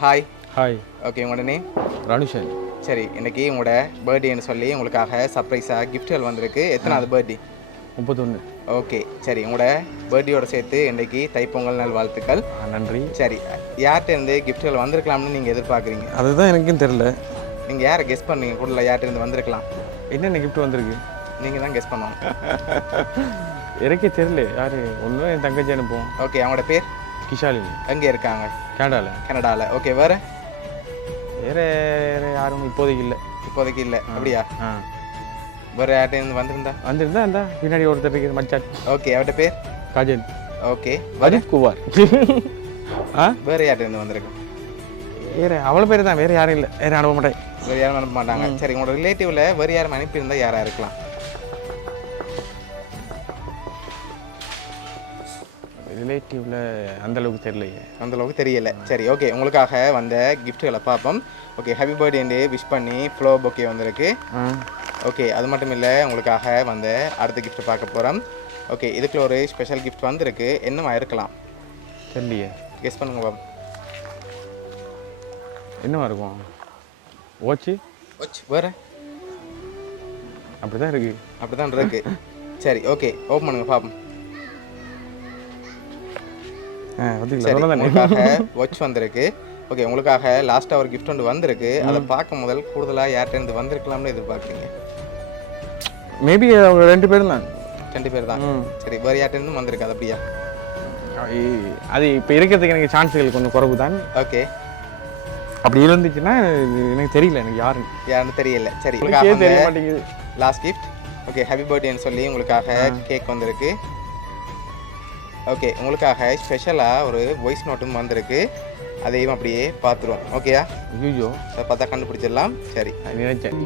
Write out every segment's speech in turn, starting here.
Hi. Hi. Okay, உங்களோட name? ராணுஷன். சரி, இன்றைக்கி உங்களோட பர்த்டேன்னு சொல்லி உங்களுக்காக சர்ப்ரைஸாக கிஃப்ட்கள் வந்திருக்கு. எத்தனாவது பர்த்டே? 31. ஓகே, சரி. உங்களோட பர்த்டேயோட சேர்த்து இன்றைக்கி தைப்பொங்கல் நல் வாழ்த்துக்கள். நன்றி. சரி, யார்கிட்டேருந்து கிஃப்ட்கள் வந்திருக்கலாம்னு நீங்கள் எதிர்பார்க்குறீங்க? அதுதான் எனக்கும் தெரில. நீங்கள் யாரை கெஸ் பண்ணீங்க? கூட யார்கிட்டேருந்து வந்திருக்கலாம்? என்னென்ன கிஃப்ட் வந்திருக்கு? நீங்கள் தான் கெஸ் பண்ணுவோம். எனக்கே தெரில யார். ஒன்றும் என் தங்கச்சி அனுப்புவோம். ஓகே, அவங்களோட பேர்? கிஷாலினி. எங்கே இருக்காங்க? கனடாவில். ஓகே, வேறு வேறு யாரும் இப்போதைக்கு இல்லை. இப்போதைக்கு இல்லை. அப்படியா? வேறு யார்கிட்டேருந்து வந்திருந்தா இருந்தா பின்னாடி ஒருத்தர் இருக்குது மச்சான். ஓகே, அவர்கிட்ட பேர்? காஜல். ஓகே, அஜித் குமார். வேறு யார்கிட்டேருந்து வந்திருக்கு? வேறு அவ்வளோ பேர் தான், வேறு யாரும் இல்லை. வேறு அனுப்ப மாட்டேன். வேறு யாரும் அனுப்ப மாட்டாங்க. சரி, உங்களோட ரிலேட்டிவில் வேறு யாரும் அனுப்பியிருந்தால் யாராக இருக்கலாம்? ரிலேட்டிவில் அந்தளவுக்கு தெரியலையே. அந்தளவுக்கு தெரியலை. சரி, ஓகே. உங்களுக்காக வந்த கிஃப்ட்டுகளை பார்ப்போம். ஓகே, ஹாப்பி பர்த்டே விஷ் பண்ணி ஃப்ளோ பொக்கே வந்திருக்கு. ஓகே, அது மட்டும் இல்லை, உங்களுக்காக வந்த அடுத்த கிஃப்ட் பார்க்க போகிறோம். ஓகே, இதுக்குள்ள ஒரு ஸ்பெஷல் கிஃப்ட் வந்திருக்கு. என்னவா இருக்கலாம்? தெரியலையே. கெஸ் பண்ணுங்க பாபு. என்னவா இருக்கும்? வாட்ச். வேறு அப்படி தான் இருக்குது. அப்படி தான் இருக்குது. சரி, ஓகே, ஓப்பன் பண்ணுங்க பாப்போம். உங்களுக்காக வாட்ச் வந்திருக்கு. ஓகே, உங்களுக்காக லாஸ்ட்டாக ஒரு கிஃப்ட் ஒன்று வந்திருக்கு. அதை பார்க்க முதல் கூடுதலாக யார்கிட்டேருந்து வந்திருக்கலாம்னு எதிர்பார்க்குறீங்க? மேபி அவங்க 2 பேரும் தான். 2 பேர் தான். சரி, வேறு யார்கிட்டேருந்து வந்திருக்கு? அது அப்படியா? அது இப்போ இருக்கிறதுக்கு எனக்கு சான்ஸுகள் கொஞ்சம் குறைவு தான். ஓகே, அப்படி இருந்துச்சுன்னா எனக்கு தெரியல. எனக்கு யாருன்னு தெரியல. சரி, தெரிய மாட்டேங்குது. Last gift. ஓகே, ஹாப்பி பர்த்டேன்னு சொல்லி உங்களுக்காக கேக் வந்திருக்கு. ஓகே, உங்களுக்காக ஸ்பெஷலாக ஒரு வாய்ஸ் நோட்டும் வந்திருக்கு. அதையும் அப்படியே பார்த்துருவோம். ஓகேயா? ஐயோ, அதை பார்த்தா கண்டுபிடிச்சிடலாம். சரி, நினைச்சேன்.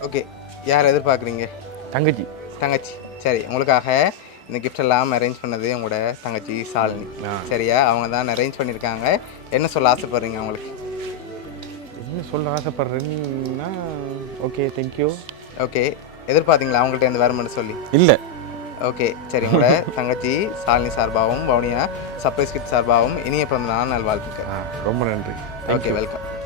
ஓகே, யார் எதிர்பார்க்குறீங்க? தங்கச்சி. தங்கச்சி. சரி, உங்களுக்காக இந்த gift எல்லாம் அரேஞ்ச் பண்ணது உங்களோட தங்கச்சி சாலினி. சரியா? அவங்க தான் அரேஞ்ச் பண்ணியிருக்காங்க. என்ன சொல்ல ஆசைப்படுறீங்க அவங்களுக்கு? என்ன சொல்ல ஆசைப்படுறேன்னா ஓகே தேங்க்யூ. ஓகே, எதிர்பார்த்தீங்களா அவங்கள்ட்ட இருந்து வருமானு சொல்லி? இல்லை. ஓகே, சரி. உங்களோட தங்கச்சி சாலினி சார்பாகவும் வவுனியா சர்ப்ரைஸ் கிஃப்ட் சார்பாகவும் இனிய பிறந்த நாள் நல்வாழ்த்துக்கள். ரொம்ப நன்றி. Okay, welcome.